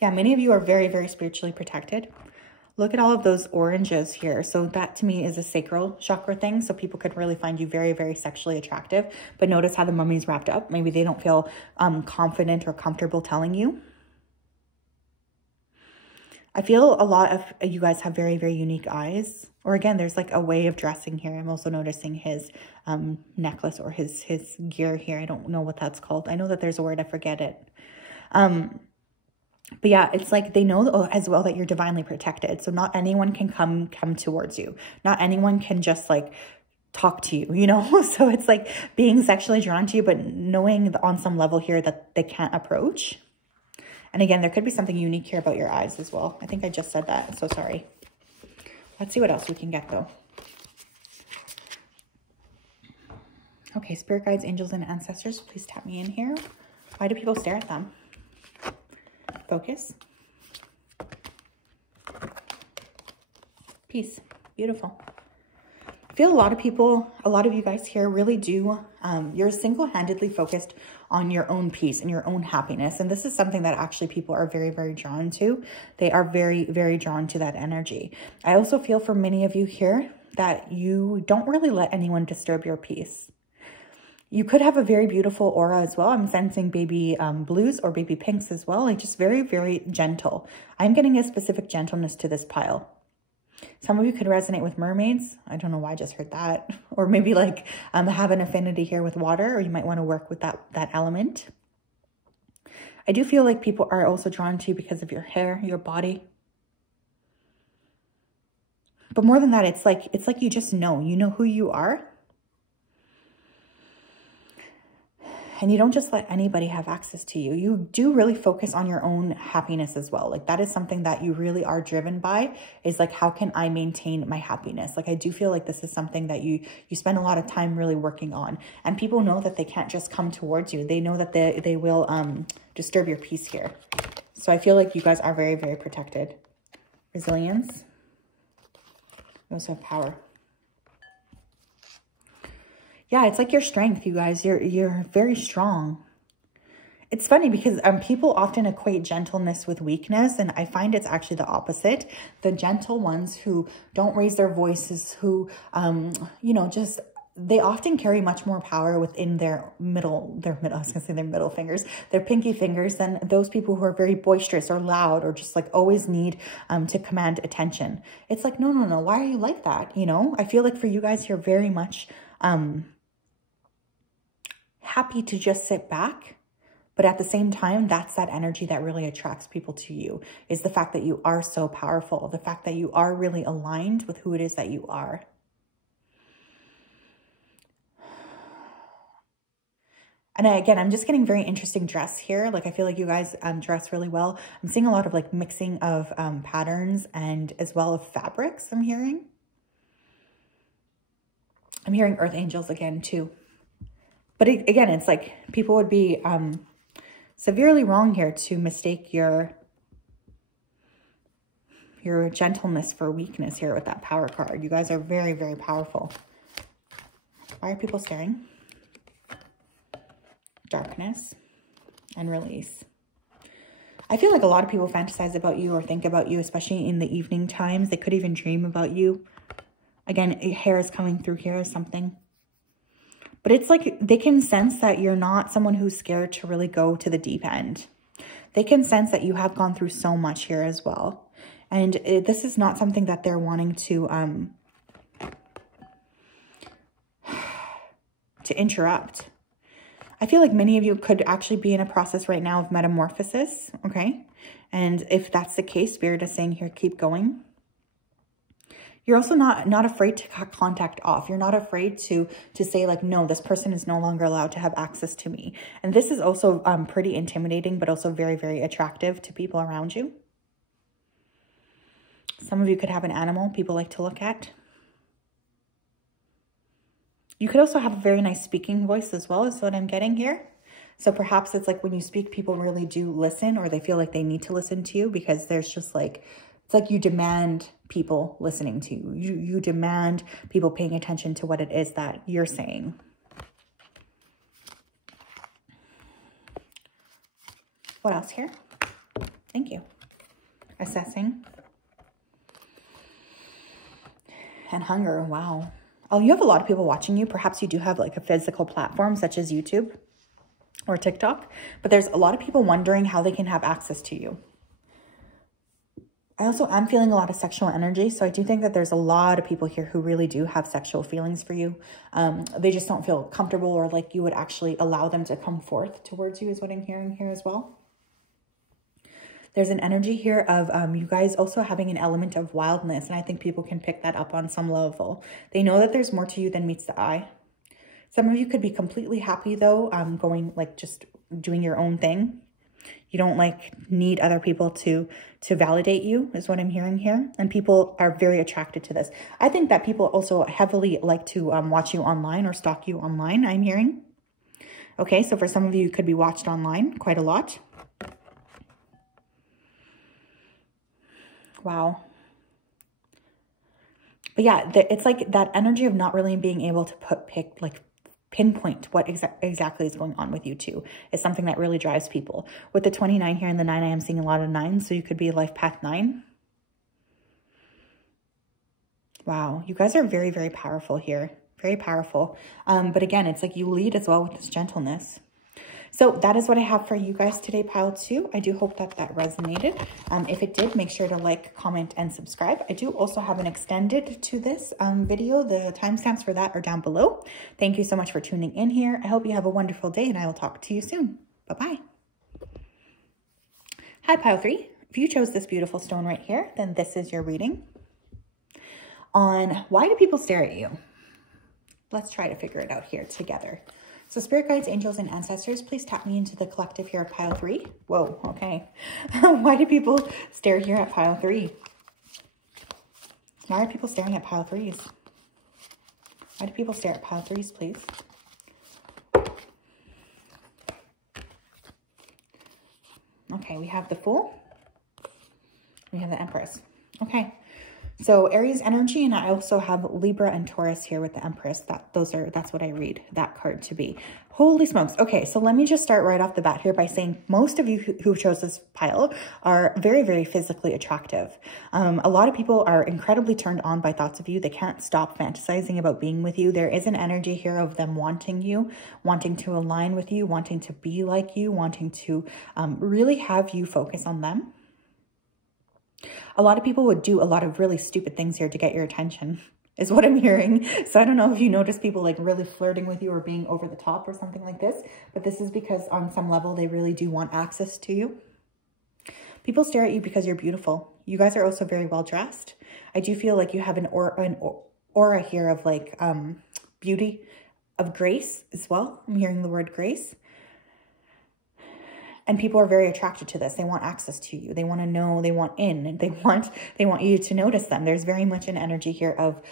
Yeah, many of you are very, very spiritually protected. Look at all of those oranges here. So that to me is a sacral chakra thing. So people could really find you very, very sexually attractive. But notice how the mummy's wrapped up. Maybe they don't feel confident or comfortable telling you. I feel a lot of you guys have very, very unique eyes. Or again, there's like a way of dressing here. I'm also noticing his necklace or his gear here. I don't know what that's called. I know that there's a word, I forget it. But yeah, it's like they know as well that you're divinely protected. So not anyone can come towards you. Not anyone can just like talk to you, you know? So it's like being sexually drawn to you, but knowing on some level here that they can't approach. And again, there could be something unique here about your eyes as well. I think I just said that. So sorry. Let's see what else we can get though. Okay, spirit guides, angels, and ancestors, please tap me in here. Why do people stare at them? Focus. Peace. Beautiful. I feel a lot of you guys here really do, you're single-handedly focused on your own peace and your own happiness. And this is something that actually people are very, very drawn to. They are very, very drawn to that energy. I also feel for many of you here that you don't really let anyone disturb your peace. You could have a very beautiful aura as well. I'm sensing baby blues or baby pinks as well. Like just very, very gentle. I'm getting a specific gentleness to this pile. Some of you could resonate with mermaids. I don't know why I just heard that. Or maybe like have an affinity here with water, or you might want to work with that element. I do feel like people are also drawn to you because of your hair, your body. But more than that, it's like you just know. You know who you are. And you don't just let anybody have access to you. You do really focus on your own happiness as well. Like that is something that you really are driven by, is like, how can I maintain my happiness? Like I do feel like this is something that you spend a lot of time really working on. And people know that they can't just come towards you. They know that they will disturb your peace here. So I feel like you guys are very, very protected. resilience. You also have power. Yeah, it's like your strength, you guys. You're very strong. It's funny because people often equate gentleness with weakness, and I find it's actually the opposite. The gentle ones who don't raise their voices, who, you know, just, they often carry much more power within their middle, I was gonna say their middle fingers, their pinky fingers, than those people who are very boisterous or loud or just like always need to command attention. It's like, no, why are you like that? You know, I feel like for you guys, you're very much happy to just sit back. But at the same time, that's that energy that really attracts people to you, is the fact that you are so powerful, the fact that you are really aligned with who it is that you are. And again, I'm just getting very interesting dress here. Like, I feel like you guys dress really well. I'm seeing a lot of like mixing of patterns and as well of fabrics I'm hearing. I'm hearing earth angels again too. But again, it's like people would be severely wrong here to mistake your gentleness for weakness here with that power card. You guys are very, very powerful. Why are people staring? Darkness and release. I feel like a lot of people fantasize about you or think about you, especially in the evening times. They could even dream about you. Again, hair is coming through here or something. But it's like they can sense that you're not someone who's scared to really go to the deep end. They can sense that you have gone through so much here as well. And this is not something that they're wanting to interrupt. I feel like many of you could actually be in a process right now of metamorphosis, okay? And if that's the case, Spirit is saying here, keep going. You're also not afraid to cut contact off. You're not afraid to say like, no, this person is no longer allowed to have access to me. And this is also pretty intimidating, but also very, very attractive to people around you. Some of you could have an animal people like to look at. You could also have a very nice speaking voice as well, is what I'm getting here. So perhaps it's like when you speak, people really do listen, or they feel like they need to listen to you, because there's just like, it's like you demand people listening to you. You demand people paying attention to what it is that you're saying. What else here? Thank you. Assessing. And hunger. Wow. Oh, you have a lot of people watching you. Perhaps you do have like a physical platform such as YouTube or TikTok, but there's a lot of people wondering how they can have access to you. I'm feeling a lot of sexual energy. So I do think that there's a lot of people here who really do have sexual feelings for you. They just don't feel comfortable, or like you would actually allow them to come forth towards you, is what I'm hearing here as well. There's an energy here of you guys also having an element of wildness. And I think people can pick that up on some level. They know that there's more to you than meets the eye. Some of you could be completely happy though, going like just doing your own thing. You don't like need other people to validate you, is what I'm hearing here. And people are very attracted to this. I think that people also heavily like to watch you online or stalk you online, I'm hearing. Okay, so for some of you, you could be watched online quite a lot. Wow. But yeah, it's like that energy of not really being able to pinpoint what exactly is going on with you too is something that really drives people. With the 29 here and the 9, I am seeing a lot of 9s. So you could be life path 9. Wow. You guys are very, very powerful here. Very powerful. But again, it's like you lead as well with this gentleness. So that is what I have for you guys today, pile 2. I do hope that that resonated. If it did, make sure to like, comment, and subscribe. I do also have an extended to this video. The timestamps for that are down below. Thank you so much for tuning in here. I hope you have a wonderful day, and I will talk to you soon. Bye-bye. Hi, pile 3. If you chose this beautiful stone right here, then this is your reading on why do people stare at you? Let's try to figure it out here together. So spirit guides, angels, and ancestors, please tap me into the collective here at pile 3. Whoa, okay. Why do people stare here at pile 3? Why are people staring at pile 3s? Why do people stare at pile 3s, please? Okay, we have the Fool. We have the Empress. Okay. So Aries energy, and I also have Libra and Taurus here with the Empress. That's what I read that card to be. Holy smokes. Okay, so let me just start right off the bat here by saying most of you who chose this pile are very, very physically attractive. A lot of people are incredibly turned on by thoughts of you. They can't stop fantasizing about being with you. There is an energy here of them wanting you, wanting to align with you, wanting to be like you, wanting to really have you focus on them. A lot of people would do a lot of really stupid things here to get your attention, is what I'm hearing. So I don't know if you notice people like really flirting with you or being over the top or something like this, but this is because on some level, they really do want access to you. People stare at you because you're beautiful. You guys are also very well dressed. I do feel like you have an aura here of like beauty, of grace as well. I'm hearing the word grace. And people are very attracted to this. They want access to you. They want to know, they want in, and they want you to notice them. There's very much an energy here of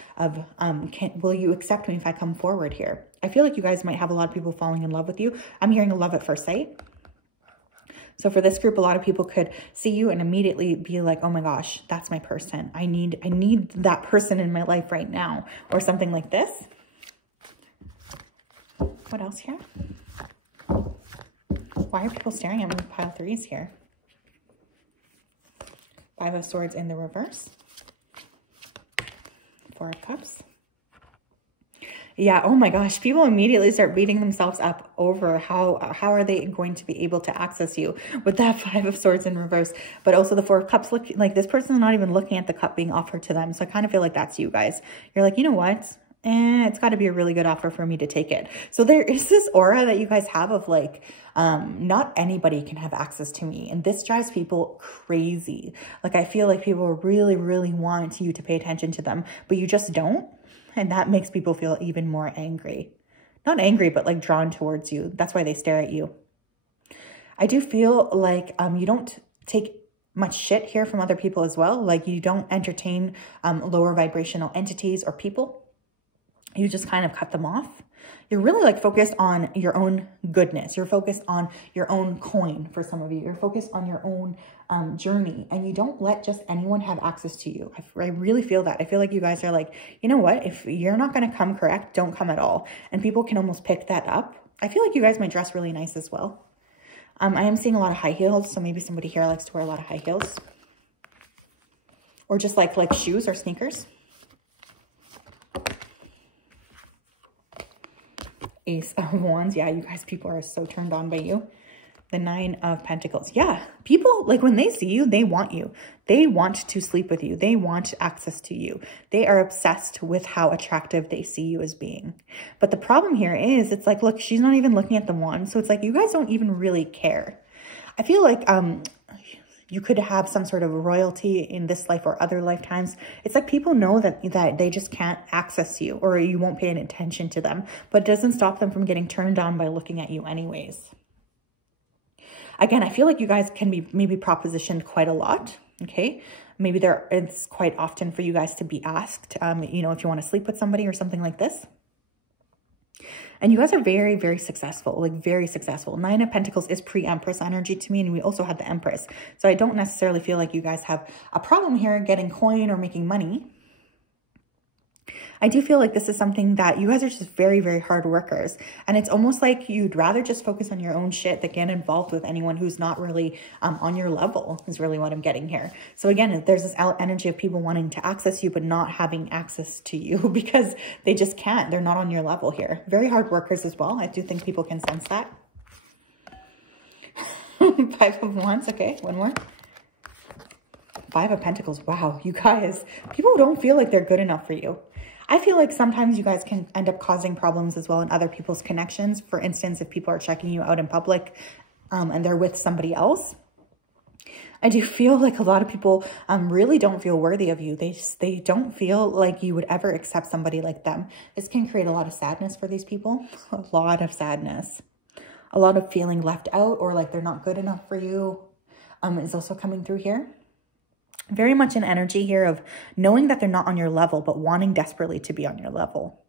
will you accept me if I come forward here? I feel like you guys might have a lot of people falling in love with you. I'm hearing a love at first sight. So for this group, a lot of people could see you and immediately be like, oh my gosh, that's my person. I need that person in my life right now, or something like this. What else here? Why are people staring at me with pile threes here? Five of Swords in the reverse. Four of Cups. Yeah, oh my gosh, people immediately start beating themselves up over how are they going to be able to access you with that Five of Swords in reverse. But also the Four of Cups, look like this person's not even looking at the cup being offered to them. So I kind of feel like that's you guys. You're like, you know what? It's got to be a really good offer for me to take it. So there is this aura that you guys have of like, not anybody can have access to me. And this drives people crazy. Like, I feel like people really, really want you to pay attention to them, but you just don't. And that makes people feel even more angry. Not angry, but like drawn towards you. That's why they stare at you. I do feel like you don't take much shit here from other people as well. Like, you don't entertain lower vibrational entities or people. You just kind of cut them off. You're really like focused on your own goodness. You're focused on your own coin for some of you. You're focused on your own journey, and you don't let just anyone have access to you. I really feel that. I feel like you guys are like, you know what? If you're not going to come correct, don't come at all. And people can almost pick that up. I feel like you guys might dress really nice as well. I am seeing a lot of high heels. So maybe somebody here likes to wear a lot of high heels, or just like shoes or sneakers. Ace of Wands. Yeah, you guys, people are so turned on by you. The Nine of Pentacles. Yeah, people, like, when they see you, they want you. They want to sleep with you. They want access to you. They are obsessed with how attractive they see you as being. But the problem here is, it's like, look, she's not even looking at the wand. So it's like, you guys don't even really care. I feel like you could have some sort of royalty in this life or other lifetimes. It's like people know that they just can't access you, or you won't pay any attention to them, but it doesn't stop them from getting turned on by looking at you anyways. Again, I feel like you guys can be maybe propositioned quite a lot, okay? Maybe it's quite often for you guys to be asked, you know, if you want to sleep with somebody or something like this. And you guys are very, very successful, like very successful. Nine of Pentacles is pre-Empress energy to me, and we also had the Empress. So I don't necessarily feel like you guys have a problem here getting coin or making money. I do feel like this is something that you guys are just very, very hard workers. And it's almost like you'd rather just focus on your own shit than get involved with anyone who's not really on your level, is really what I'm getting here. So again, there's this energy of people wanting to access you, but not having access to you because they just can't. They're not on your level here. Very hard workers as well. I do think people can sense that. Five of Wands. Okay, one more. Five of Pentacles. Wow, you guys, people don't feel like they're good enough for you. I feel like sometimes you guys can end up causing problems as well in other people's connections. For instance, if people are checking you out in public and they're with somebody else, I do feel like a lot of people really don't feel worthy of you. They don't feel like you would ever accept somebody like them. This can create a lot of sadness for these people, a lot of sadness, a lot of feeling left out, or like they're not good enough for you is also coming through here. Very much an energy here of knowing that they're not on your level, but wanting desperately to be on your level.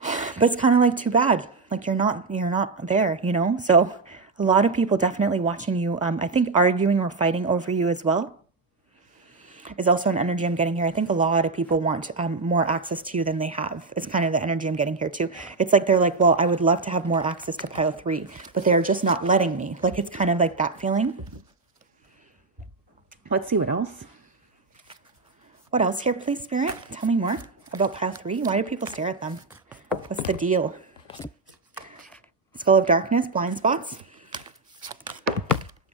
But it's kind of like, too bad. Like you're not there, you know? So a lot of people definitely watching you, I think arguing or fighting over you as well. is also an energy I'm getting here. I think a lot of people want more access to you than they have. It's kind of the energy I'm getting here too. It's like they're like, well, I would love to have more access to pile 3, but they're just not letting me. Like, it's kind of like that feeling. Let's see what else. What else here, please, Spirit? Tell me more about pile 3. Why do people stare at them? What's the deal? Skull of Darkness, blind spots.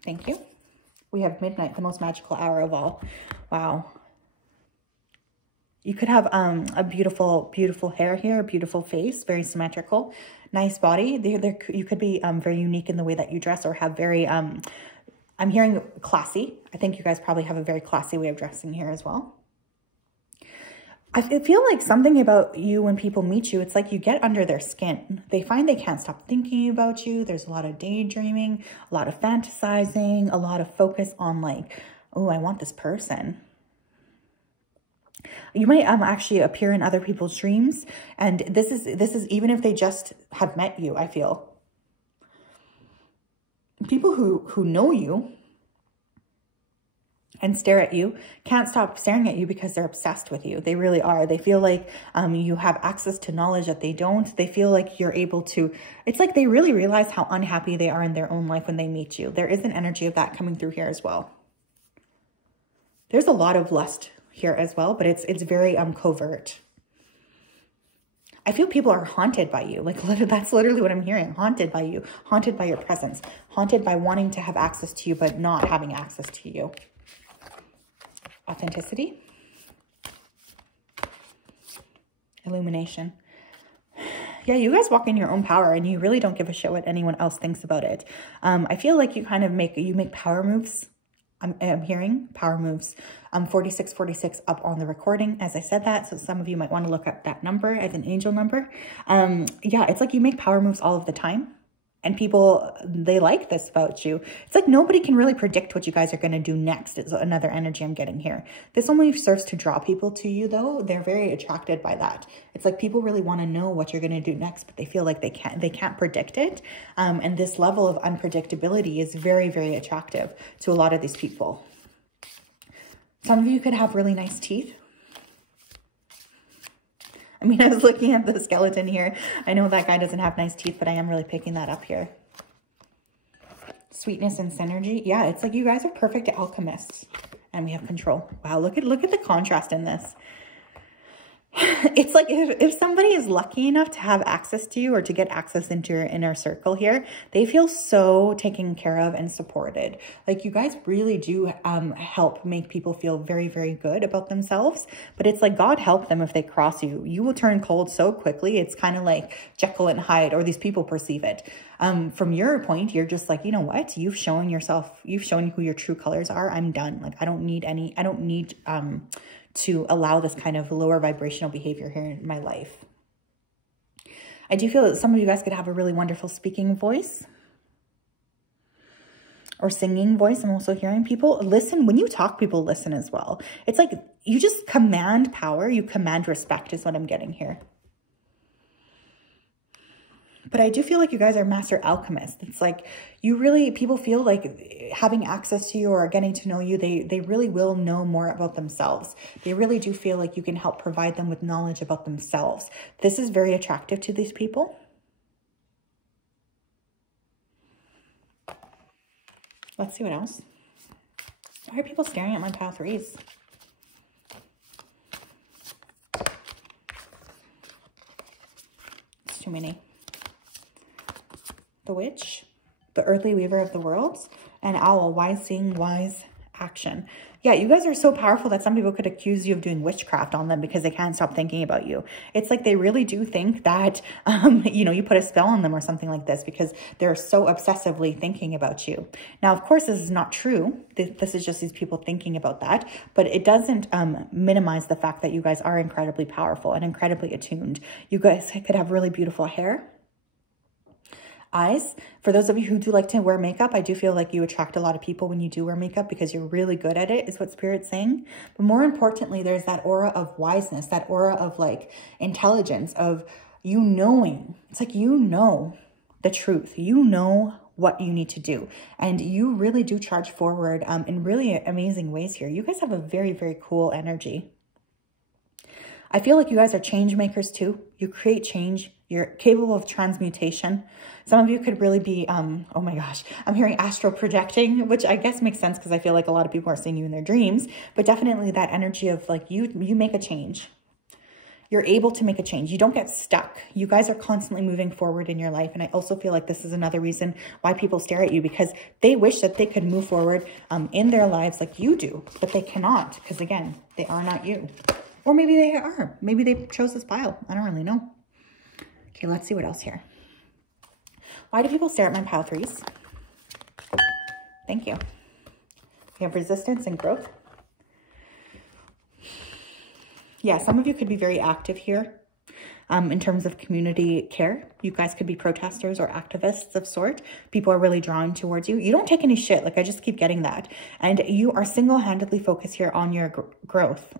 Thank you. We have midnight, the most magical hour of all. Wow. You could have a beautiful, beautiful hair here, a beautiful face, very symmetrical, nice body. You could be very unique in the way that you dress, or have very, I'm hearing classy. I think you guys probably have a very classy way of dressing here as well. I feel like something about you when people meet you, it's like you get under their skin. They find they can't stop thinking about you. There's a lot of daydreaming, a lot of fantasizing, a lot of focus on like, oh, I want this person. You might actually appear in other people's dreams. And this is even if they just have met you, I feel. People who know you and stare at you can't stop staring at you because they're obsessed with you. They really are. They feel like you have access to knowledge that they don't. They feel like you're able to, it's like they really realize how unhappy they are in their own life when they meet you. There is an energy of that coming through here as well. There's a lot of lust here as well, but it's very covert. I feel people are haunted by you. Like, that's literally what I'm hearing. Haunted by you, haunted by your presence, haunted by wanting to have access to you, but not having access to you. Authenticity. Illumination. Yeah, you guys walk in your own power and you really don't give a shit what anyone else thinks about it. I feel like you kind of make power moves. I'm hearing power moves. 4646 up on the recording as I said that. So some of you might want to look up that number as an angel number. Yeah, it's like you make power moves all of the time. And people, they like this about you. It's like nobody can really predict what you guys are going to do next. It's another energy I'm getting here. This only serves to draw people to you, though. They're very attracted by that. It's like people really want to know what you're going to do next, but they feel like they can't predict it. And this level of unpredictability is very, very attractive to a lot of these people. Some of you could have really nice teeth. I mean, I was looking at the skeleton here. I know that guy doesn't have nice teeth, but I am really picking that up here. Sweetness and synergy. Yeah, it's like you guys are perfect alchemists. And we have control. Wow, look at the contrast in this. It's like if somebody is lucky enough to have access to you or to get access into your inner circle here, they feel so taken care of and supported. Like you guys really do help make people feel very, very good about themselves. But it's like God help them if they cross you. You will turn cold so quickly. It's kind of like Jekyll and Hyde, or these people perceive it. From your point, you're just like, you know what? You've shown who your true colors are. I'm done. Like I don't need to allow this kind of lower vibrational behavior here in my life. I do feel that some of you guys could have a really wonderful speaking voice or singing voice. I'm also hearing people listen. When you talk, people listen as well. It's like you just command power. You command respect is what I'm getting here. But I do feel like you guys are master alchemists. It's like people feel like having access to you or getting to know you, they really will know more about themselves. They really do feel like you can help provide them with knowledge about themselves. This is very attractive to these people. Let's see what else. Why are people staring at my pile 3s? It's too many. The Witch, the Earthly Weaver of the Worlds, and Owl, wise seeing, wise action. Yeah, you guys are so powerful that some people could accuse you of doing witchcraft on them because they can't stop thinking about you. It's like they really do think that, you put a spell on them or something like this because they're so obsessively thinking about you. Now, of course, this is not true. This is just these people thinking about that, but it doesn't minimize the fact that you guys are incredibly powerful and incredibly attuned. You guys could have really beautiful hair. Eyes. For those of you who do like to wear makeup, I do feel like you attract a lot of people when you do wear makeup because you're really good at it, is what Spirit's saying. But more importantly, there's that aura of wiseness, that aura of like intelligence, of you knowing. It's like you know the truth. You know what you need to do. And you really do charge forward in really amazing ways here. You guys have a very, very cool energy. I feel like you guys are change makers too. You create change. You're capable of transmutation. Some of you could really be, oh my gosh, I'm hearing astral projecting, which I guess makes sense because I feel like a lot of people are seeing you in their dreams, but definitely that energy of like you make a change. You're able to make a change. You don't get stuck. You guys are constantly moving forward in your life. And I also feel like this is another reason why people stare at you, because they wish that they could move forward in their lives like you do, but they cannot because again, they are not you. Or maybe they are. Maybe they chose this pile. I don't really know. Okay, let's see what else here. Why do people stare at my pile threes? Thank you. We have resistance and growth. Yeah, some of you could be very active here in terms of community care. You guys could be protesters or activists of sort. People are really drawn towards you. You don't take any shit. Like I just keep getting that. And you are single-handedly focused here on your growth,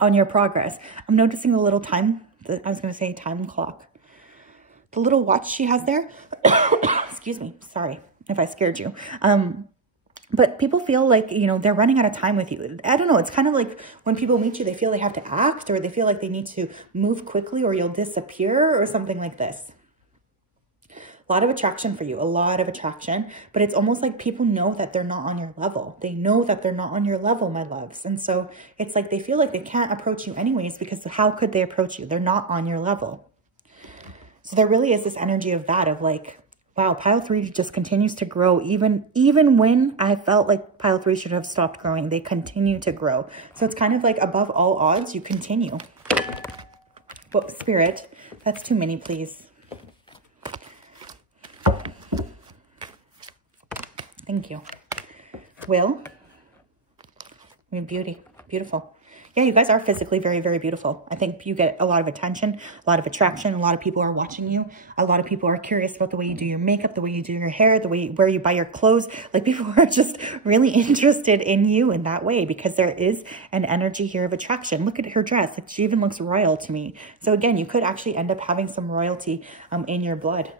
on your progress. I'm noticing the little time, I was going to say time clock. The little watch she has there. Excuse me. Sorry if I scared you. But people feel like, you know, they're running out of time with you. I don't know. It's kind of like when people meet you, they feel they have to act or they feel like they need to move quickly or you'll disappear or something like this. A lot of attraction for you, a lot of attraction, but it's almost like people know that they're not on your level. They know that they're not on your level, my loves. And so it's like they feel like they can't approach you anyways because how could they approach you? They're not on your level. So there really is this energy of that, of like, wow, pile three just continues to grow. Even when I felt like pile three should have stopped growing, they continue to grow. So it's kind of like above all odds, you continue. But Spirit, that's too many, please. Thank you. Will. I mean, beauty. Beautiful. Yeah, you guys are physically very, very beautiful. I think you get a lot of attention, a lot of attraction. A lot of people are watching you. A lot of people are curious about the way you do your makeup, the way you do your hair, the way where you buy your clothes. Like people are just really interested in you in that way because there is an energy here of attraction. Look at her dress. Like she even looks royal to me. So again, you could actually end up having some royalty in your blood.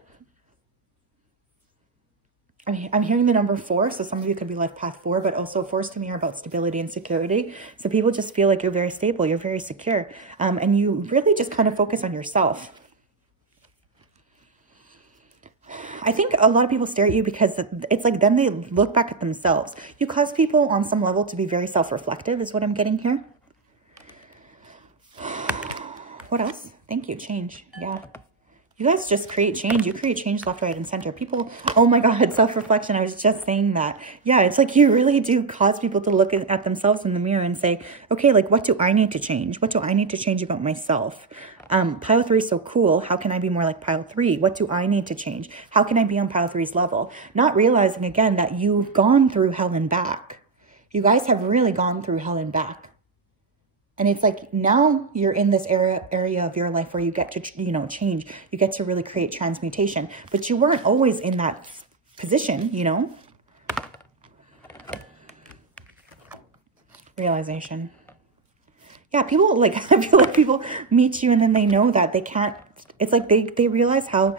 I mean, I'm hearing the number 4, so some of you could be life path 4, but also 4s to me are about stability and security. So people just feel like you're very stable, you're very secure, and you really just kind of focus on yourself. I think a lot of people stare at you because it's like then they look back at themselves. You cause people on some level to be very self-reflective is what I'm getting here. What else? Thank you. Change. Yeah. You guys just create change. You create change left, right, and center. People, oh my God, self-reflection. I was just saying that. Yeah, it's like you really do cause people to look at themselves in the mirror and say, okay, like what do I need to change? What do I need to change about myself? Pile 3 is so cool. How can I be more like pile 3? What do I need to change? How can I be on pile 3's level? Not realizing again that you've gone through hell and back. You guys have really gone through hell and back. And it's like now you're in this area of your life where you get to, you know, change. You get to really create transmutation. But you weren't always in that position, you know. Realization. Yeah, people like, I feel like people meet you and then they know that they can't, it's like they realize how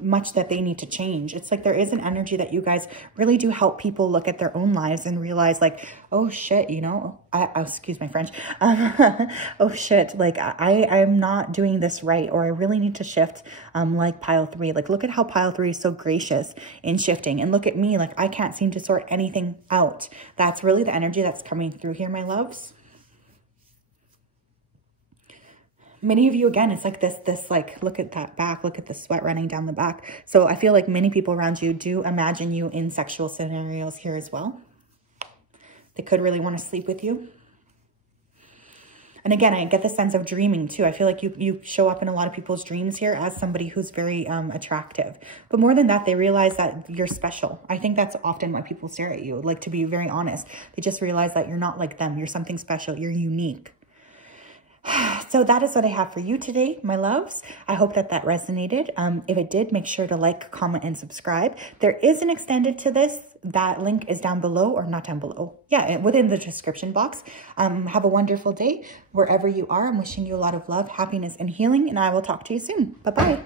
much that they need to change. It's like there is an energy that you guys really do help people look at their own lives and realize like, oh shit, you know, excuse my French. Oh shit, like I'm not doing this right, or I really need to shift like pile 3. Like look at how pile 3 is so gracious in shifting, and look at me, like I can't seem to sort anything out. That's really the energy that's coming through here, my loves. Many of you, again, it's like this like, look at that back, look at the sweat running down the back. So I feel like many people around you do imagine you in sexual scenarios here as well. They could really want to sleep with you. And again, I get the sense of dreaming too. I feel like you show up in a lot of people's dreams here as somebody who's very attractive. But more than that, they realize that you're special. I think that's often why people stare at you. Like, to be very honest, they just realize that you're not like them. You're something special. You're unique. So that is what I have for you today, my loves. I hope that resonated. If it did, make sure to like, comment, and subscribe. There is an extended to this. That link is down below, or not down below. Yeah, within the description box. Have a wonderful day wherever you are. I'm wishing you a lot of love, happiness, and healing, and I will talk to you soon. Bye-bye.